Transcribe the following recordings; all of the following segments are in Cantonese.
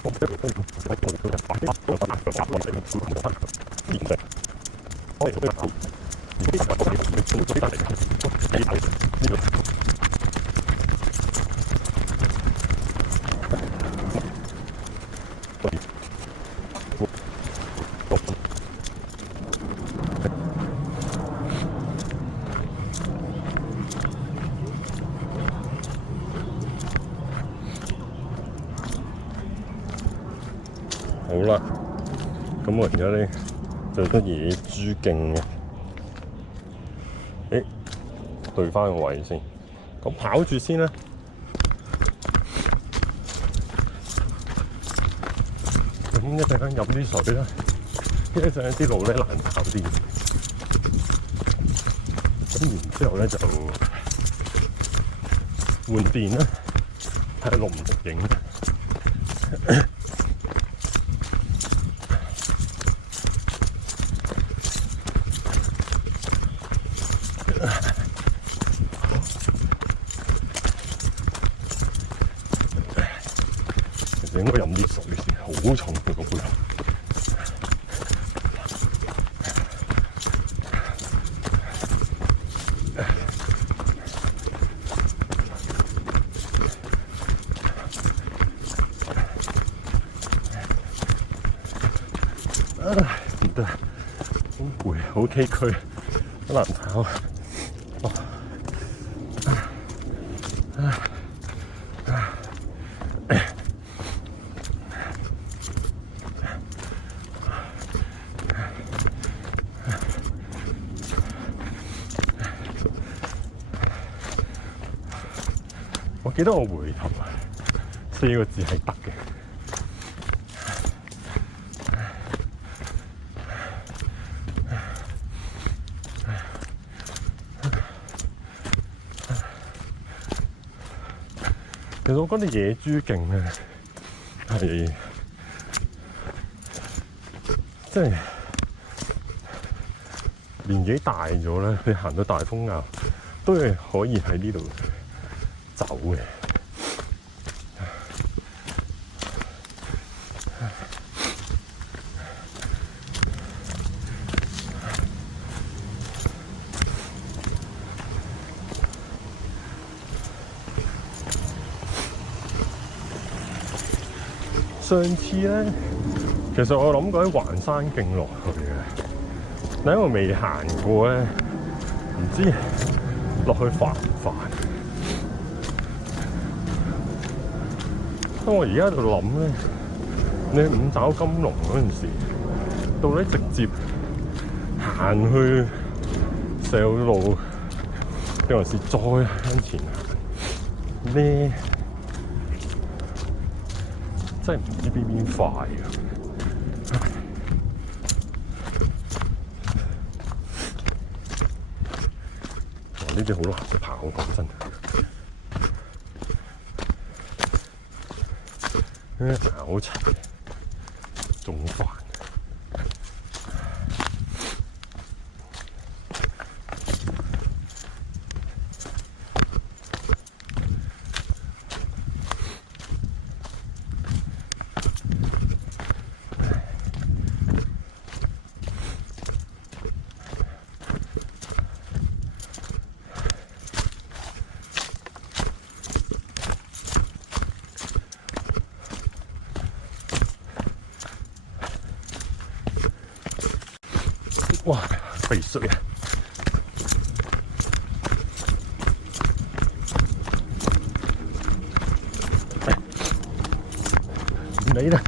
好啦，咁我而家咧就得野豬徑嘅，對翻個位先，咁跑住先啦。咁一陣間飲啲水啦，一陣啲路咧難跑啲，咁然之後咧就換電啦，睇下錄唔錄影。應該飲啲水先，好重佢個背囊。唔得，好攰，好崎嶇，好難跑。我記得我回頭4個字係得嘅。其實我覺得野豬徑咧係即係年紀大咗咧，你行到大風坳都係可以喺呢度走嘅。上次咧，其實我諗過喺環山徑落去嘅，但因為未行過咧，唔知落去煩唔煩。當我而家喺度諗咧，你五爪金龍嗰陣時，到底直接行去石澳路，定還是再向前行咧？真係唔知邊快啊！呢啲好難跑，講真。拗柴仲煩。哇！肥水啊！唔理啦。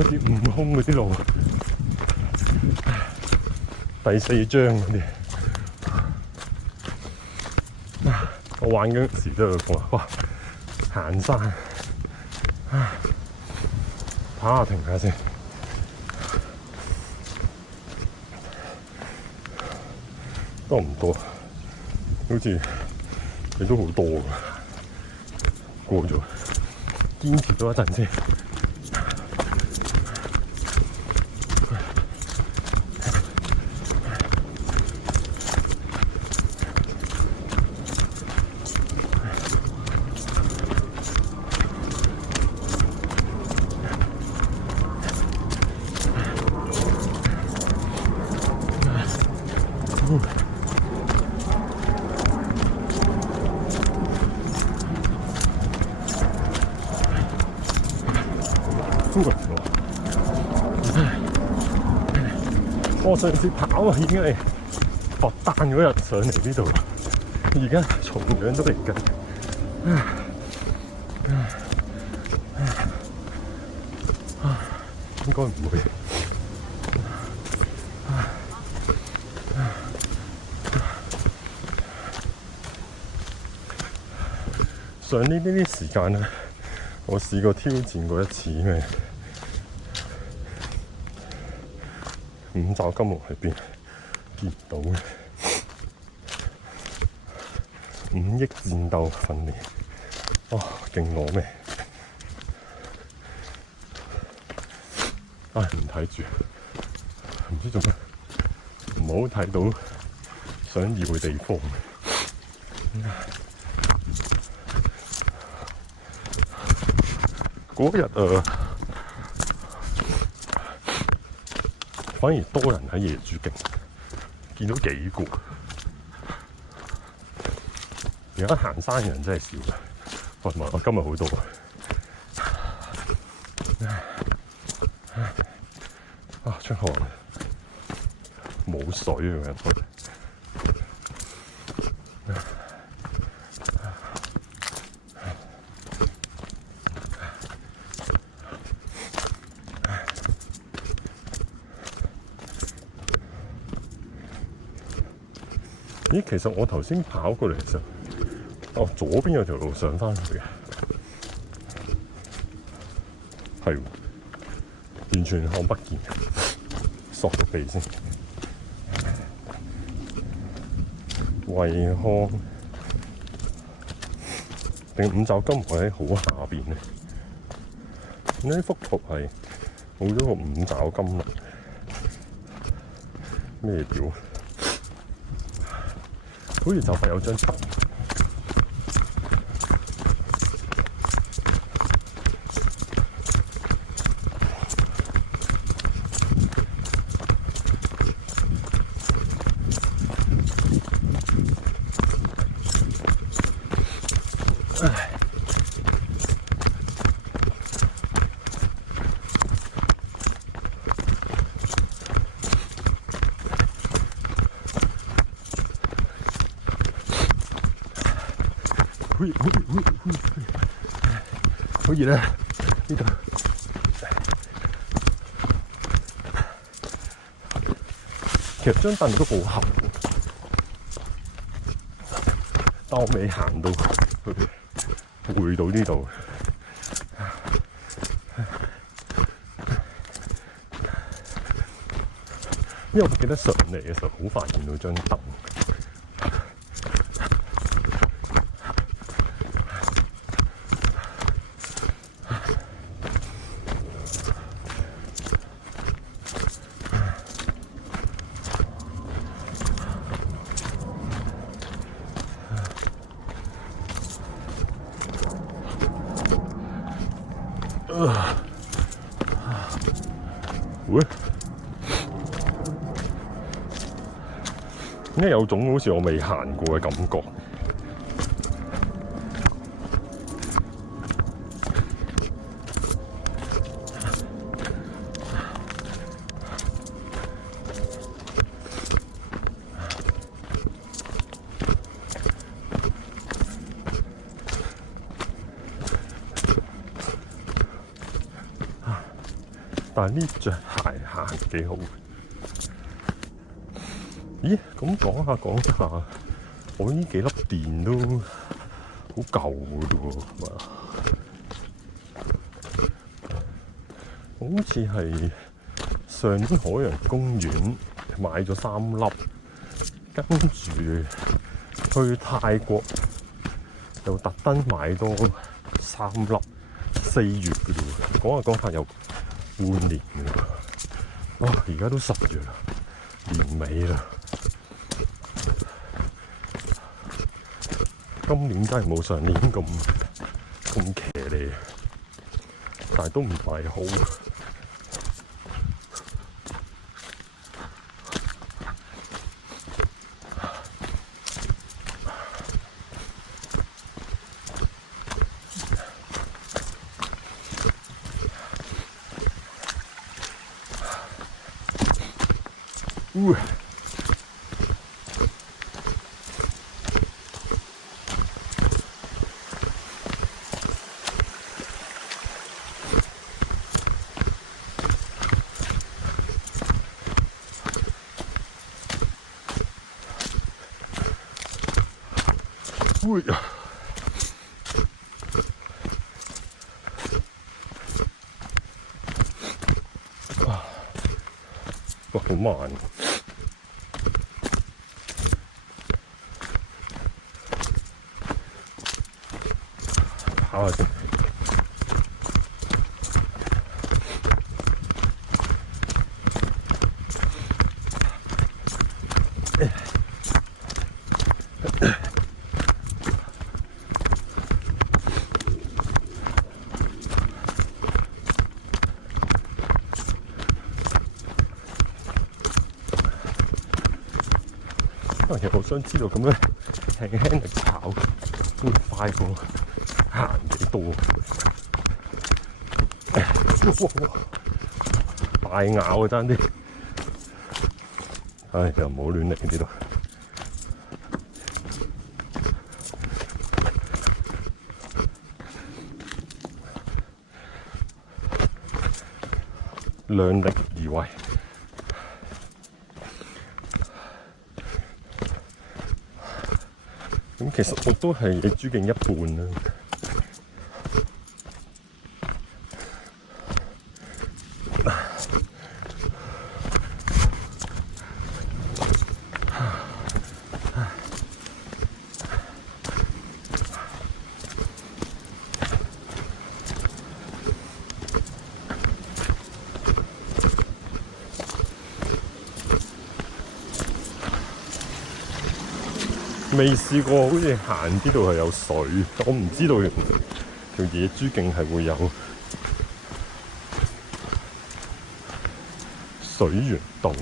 嗰啲悟空嗰啲路，第4章嗰啲。我玩嗰陣時都有講，哇！行山，跑下停下先。多唔多？好似你都好多㗎。過咗，堅持多一陣先。我上次跑啊已經係佛誕嗰日上嚟呢度啦，而家重樣都嚟緊。應該唔會。上呢啲時間咧，我試過挑戰過一次咩？五爪金龍喺邊？見唔到嘅。5億戰鬥訓練，哇！勁攞咩？唉，唔睇住，唔知做咩，唔好睇到想要嘅地方。嗰日反而多人喺椰樹徑，見到幾個。而家行山嘅人真係少嘅，我今日好多。出汗，冇水啊！咦，其實我頭先跑過嚟嘅時候，左邊有條路上返去嘅，係完全看不見，索個鼻先。惠康定五爪金龍喺好下邊咧？呢幅圖係冇咗個五爪金龍，咩料？好似就係有張凳，好熱啊！呢度其實張凳都好厚，但我未行到回到呢度，因為我記得上嚟嘅時候好快見到張凳。喂，點解有種好似我未行過嘅感覺？但係呢隻鞋行幾好。咦？咁講下，我呢幾粒電都好舊嘅喎，好似係上年海洋公園買咗3粒，跟住去泰國又特登買多3粒，4月嘅啫喎，講下又半年嘅啦，哇！而家都10月啦，年尾啦，今年真係冇上年咁騎呢，但係都唔係好。哇，好慢！跑下先。其實我想知道咁樣輕輕力跑會快過行幾多？大咬啊爭啲！唉，又唔好亂嚟呢度。量力而為。咁其實我都係野豬徑一半啦。未試過，好似行呢度係有水，我唔知道原來條野豬徑係會有水源洞。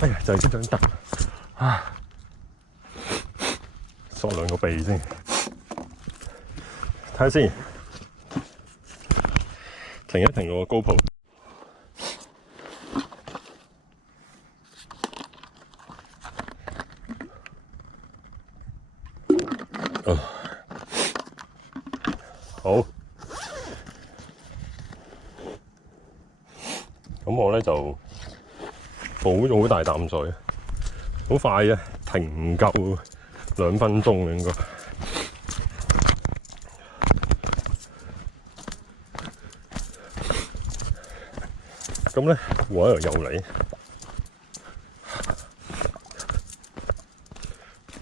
哎呀，就係呢張凳啊！索兩個鼻先，睇下先，停一停個GoPro。好，咁我咧就補咗好大啖水，好快嘅，停唔夠2分鐘應該。咁咧，我又嚟，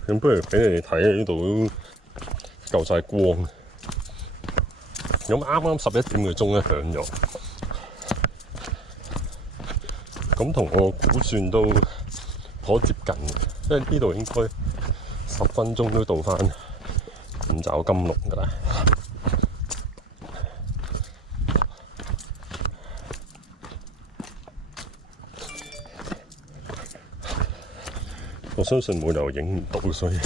咁不如俾你哋睇下呢度都夠晒光。咁啱11點嘅鐘咧響咗，咁同我估算都頗接近嘅，因為呢度應該10分鐘都到翻五爪金龍㗎啦。我相信冇理由影唔到，所以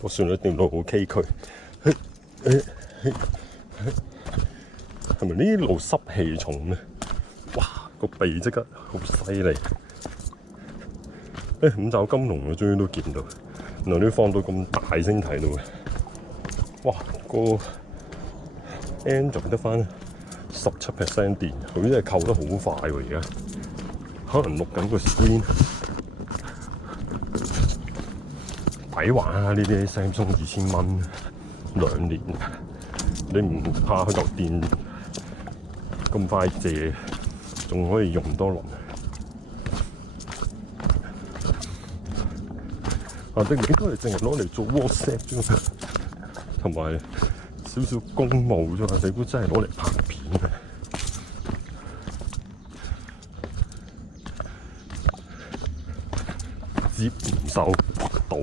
我算咗段路好崎嶇。係咪呢路濕氣重咧？哇！個鼻即刻好犀利。五爪金龍我終於都見到，原來你放到咁大先睇到嘅。哇！個 Android 得翻17% 電，佢真係扣得好快喎！而家可能錄緊個 screen。抵玩啊！呢啲 Samsung 2000蚊2年，你唔怕佢嚿電咁快謝，仲可以用多輪。啊！你都係淨係攞嚟做 WhatsApp 啫嘛，同埋少少公務啫嘛，你估真係攞嚟拍片啊？接唔受到。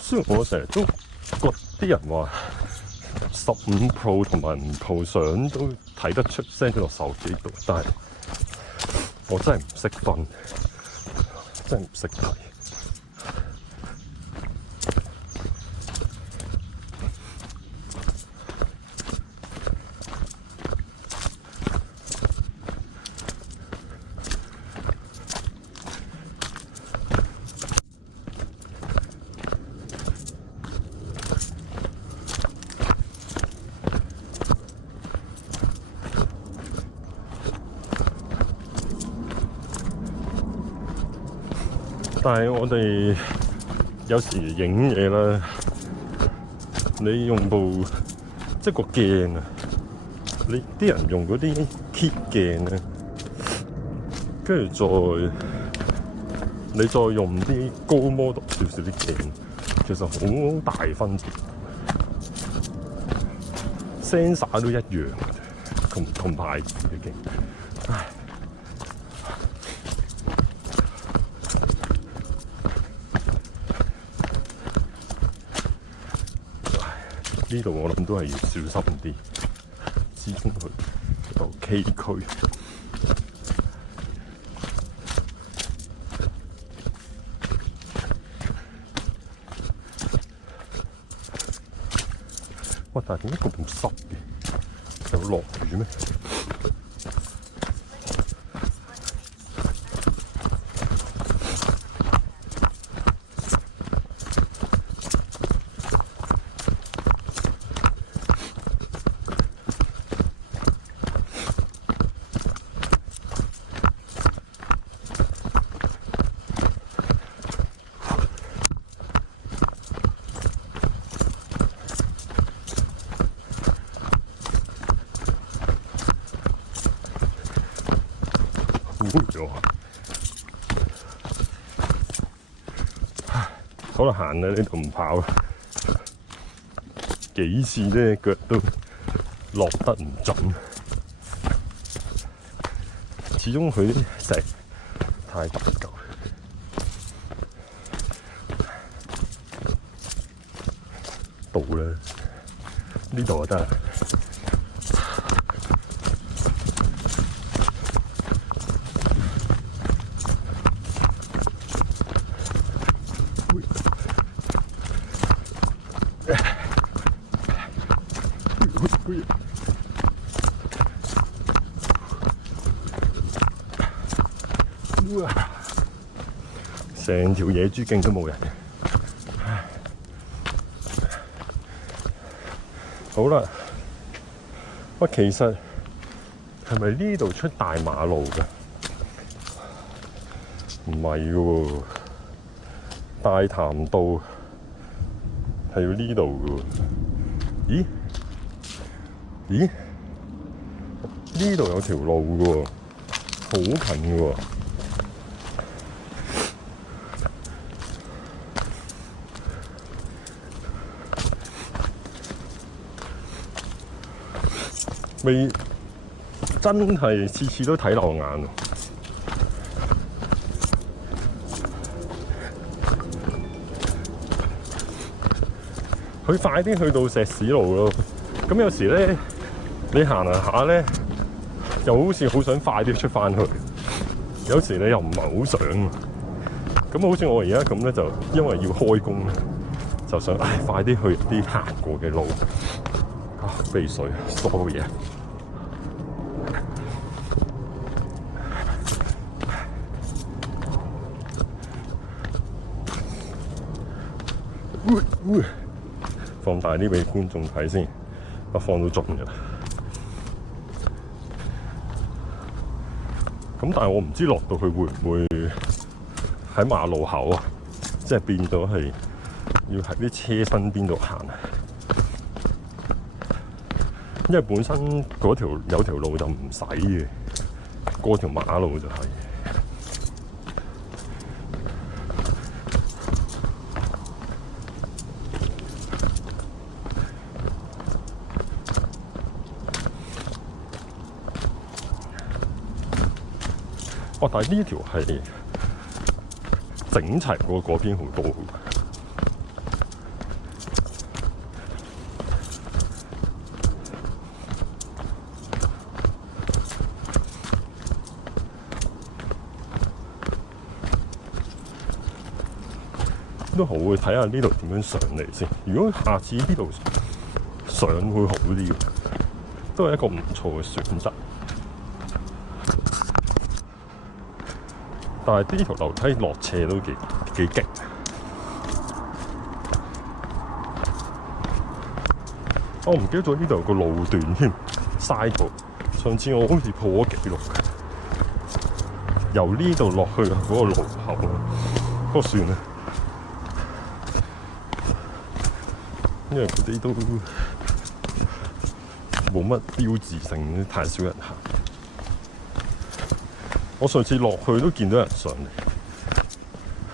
雖然我成日都覺啲人話15 Pro 同埋唔 Pro 相都睇得出 send 咗落手機度，但係我真係唔識分，真係唔識睇。但係我哋有時影嘢啦，你用部即係個鏡啊，你啲人用嗰啲 kit 鏡咧，跟住你再用啲高 model 少少啲鏡，其實好大分別 ，sensor 都一樣嘅，同牌子嘅鏡。唉。呢度我諗都係要小心啲，始終佢有崎嶇。哇！但係點解咁濕嘅？有落雨咩？好啦，行啦，呢度唔跑啦，幾次咧腳都落得唔準，始終佢啲石太大嚿。到啦，呢度就得啦。成條野豬徑都冇人。好啦，喂，其實係咪呢度出大馬路㗎？唔係喎，大潭道係要呢度㗎喎。咦？咦？呢度有條路嘅喎，好近嘅喎。未真係次次都睇漏眼喎。佢快啲去到石屎路咯。咁有時咧，你行下咧，又好似好想快啲出翻去。有時你又唔係好想。咁好似我而家咁咧，就因為要開工咧，就想快啲去啲行過嘅路。鼻水 ，sorry 啊。放大啲俾觀眾睇先，我放到盡嘅啦。咁但係我唔知落到去會唔會喺馬路口啊，即係變咗係要喺啲車身邊度行啊。因為本身嗰條有條路就唔使嘅，過條馬路就係。但係呢條係整齊過嗰邊好多。都好嘅，睇下呢度點樣上嚟先。如果下次呢度上會好啲嘅，都係一個唔錯嘅選擇。但係呢條樓梯落斜都幾勁。我唔記得咗呢度有個路段添，嘥咗。上次我好似破咗紀錄，由呢度落去嗰個路口，不過算啦。因為嗰啲都冇乜標誌性，太少人行。我上次落去都見到人上嚟，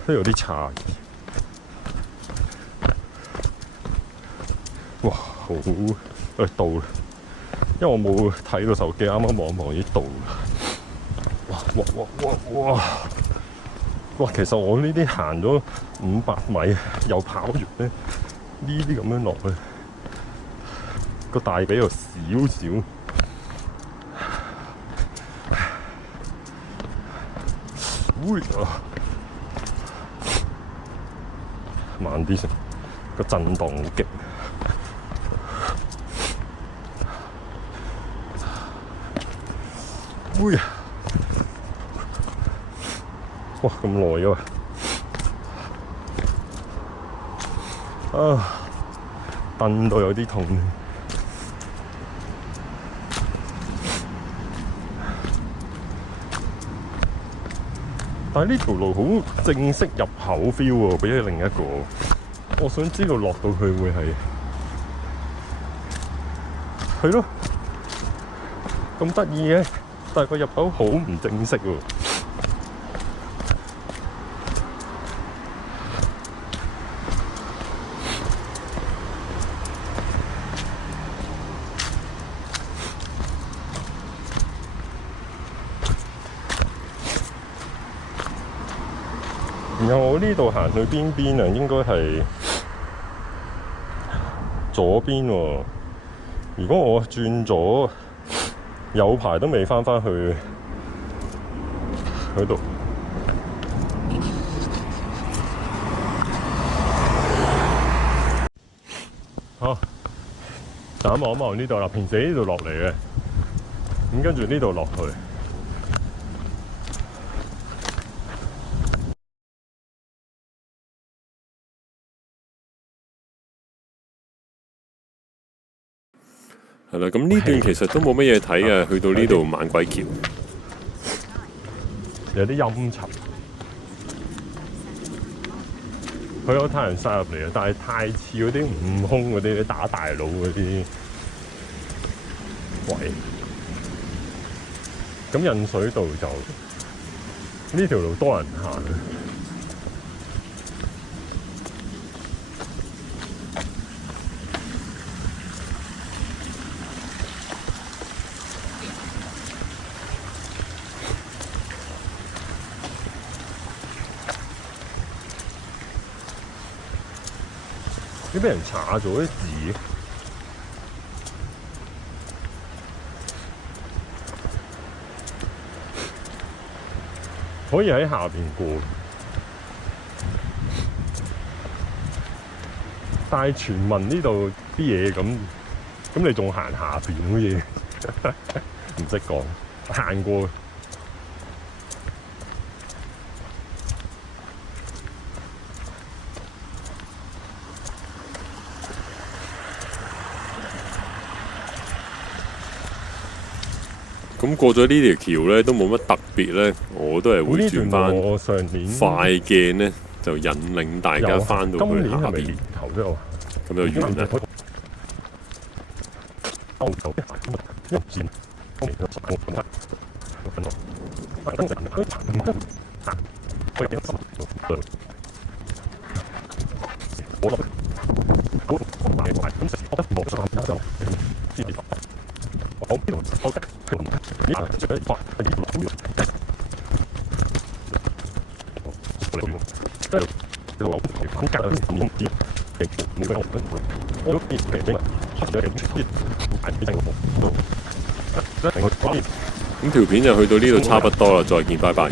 都有啲詫異。哇，好到啦！因為我冇睇到手機，啱啱望一望已經到啦。哇！其實我呢啲行咗500米又跑完咧。呢啲咁樣落去，個大髀又少少，慢啲先，個震盪好勁。哇！咁耐嘅喎。蹬到有啲痛。但係呢條路好正式入口 feel 喎，比起另一個。我想知道落到去會係咯，咁得意嘅，但係個入口好唔正式喎。然後我呢度行去邊邊啊？應該係左邊喎。如果我轉左，有排都未返去嗰度。好，等望一望呢度啦。平時喺呢度落嚟嘅，咁跟住呢度落去。係啦，咁呢段其實都冇乜嘢睇嘅，去到呢度猛鬼橋，有啲陰沉。佢有太陽曬入嚟啊，但係太似嗰啲悟空嗰啲打大佬嗰啲位。咁引水道就呢條路多人行。啲俾人查咗啲字，可以喺下邊過，但係傳聞呢度啲嘢咁你仲行下邊好似唔識講，行過。咁過咗呢條橋咧，都冇乜特別咧，我都係會轉翻我上年快鏡咧，就引領大家翻到去下邊。頭都有，咁就完啦。咁條片就去到呢度差不多啦，再見，拜拜。